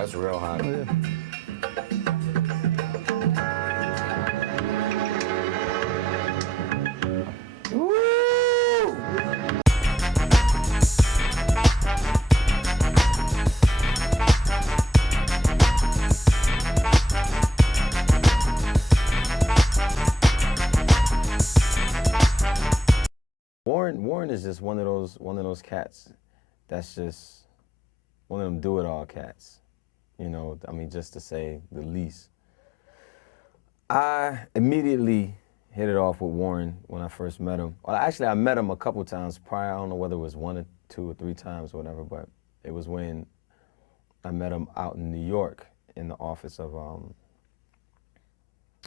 That's real hot. Oh, yeah. Warren is just one of those cats that's just one of them do-it-all cats. You know, I mean, just to say the least. I immediately hit it off with Warren when I first met him. Well, actually, I met him a couple times prior. I don't know whether it was one or two or three times or whatever, but it was when I met him out in New York in the office of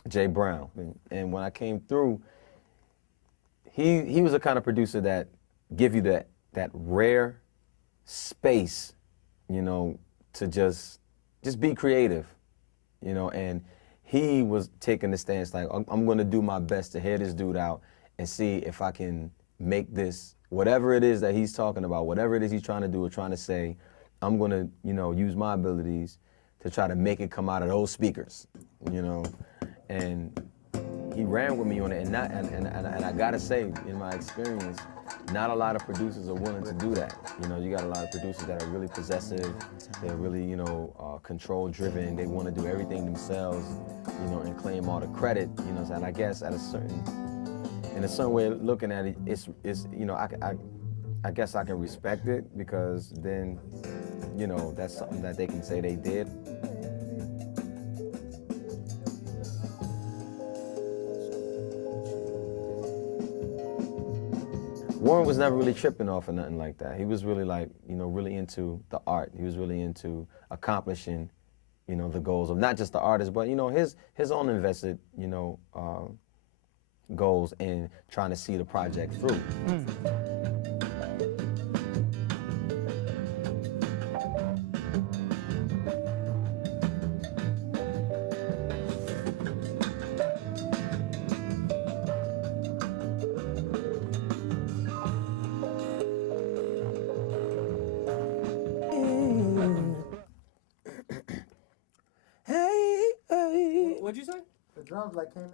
Jay Brown. And when I came through, he was the kind of producer that give you that rare space, you know, to just be creative, you know, and he was taking the stance like, I'm gonna do my best to hear this dude out and see if I can make this, whatever it is that he's talking about, whatever it is he's trying to do or trying to say, I'm gonna, you know, use my abilities to try to make it come out of those speakers, you know, and he ran with me on it, and I gotta say, in my experience, not a lot of producers are willing to do that. You know, you got a lot of producers that are really possessive, they're really, you know, control-driven. They want to do everything themselves, you know, and claim all the credit. You know, and I guess in a certain way of looking at it, it's you know, I guess I can respect it because then, you know, that's something that they can say they did. Warren was never really tripping off of nothing like that. He was really like, you know, really into the art. He was really into accomplishing, you know, the goals of not just the artist, but, you know, his own invested, you know, goals in trying to see the project through. What'd you say? The drums like came in.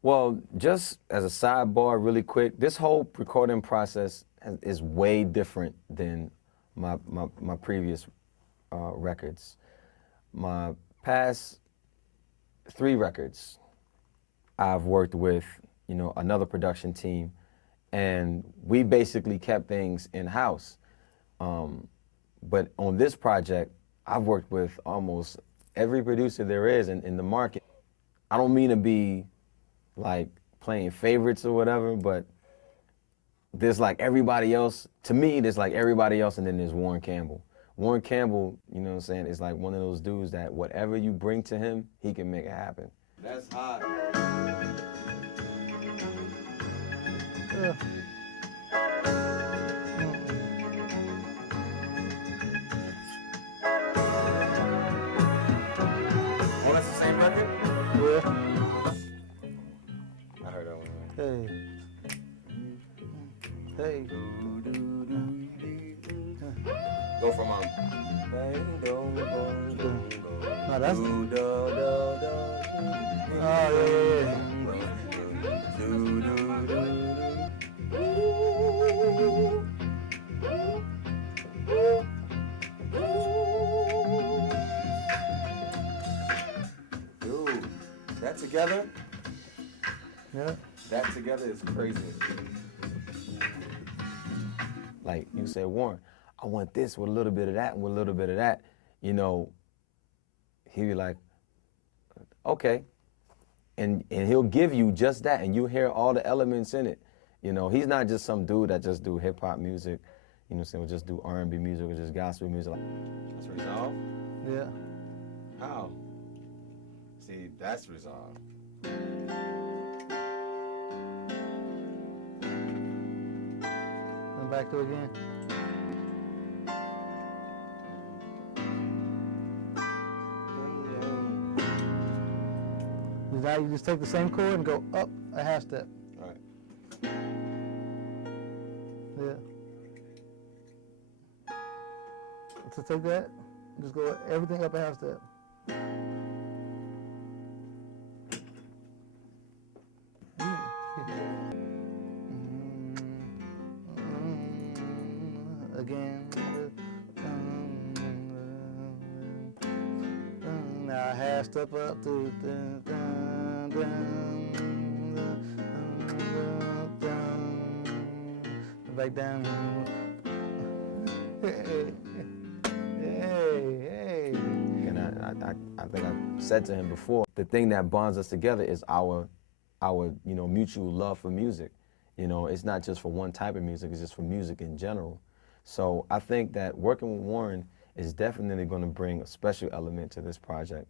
Well, just as a sidebar really quick, this whole recording process is way different than my previous records. My past 3 records, I've worked with, you know, another production team, and we basically kept things in-house. But on this project, I've worked with almost every producer there is in the market. I don't mean to be like playing favorites or whatever, but there's like everybody else. To me, there's like everybody else, and then there's Warren Campbell. Warren Campbell, you know what I'm saying, is like one of those dudes that whatever you bring to him, he can make it happen. That's hot. Yeah. Oh, that's the same record? Yeah. I heard that one. Hey. Hey. Go from No, that's. Oh, yeah. Dude, that together? Yeah. That together is crazy. Like you said, Warren, I want this with a little bit of that and with a little bit of that. You know, he'd be like, okay. And he'll give you just that, and you hear all the elements in it. You know, he's not just some dude that just do hip hop music, you know what I'm saying, or just do R&B music or just gospel music. That's resolved? Yeah. How? See, that's resolved. back to it again. Now you just take the same chord and go up a half step. All right. Yeah. So take that, just go everything up a half step. Again. Now half step up to back down. Hey. And I think I said to him before, the thing that bonds us together is our mutual love for music. It's not just for one type of music, it's just for music in general. So I think that working with Warren is definitely going to bring a special element to this project.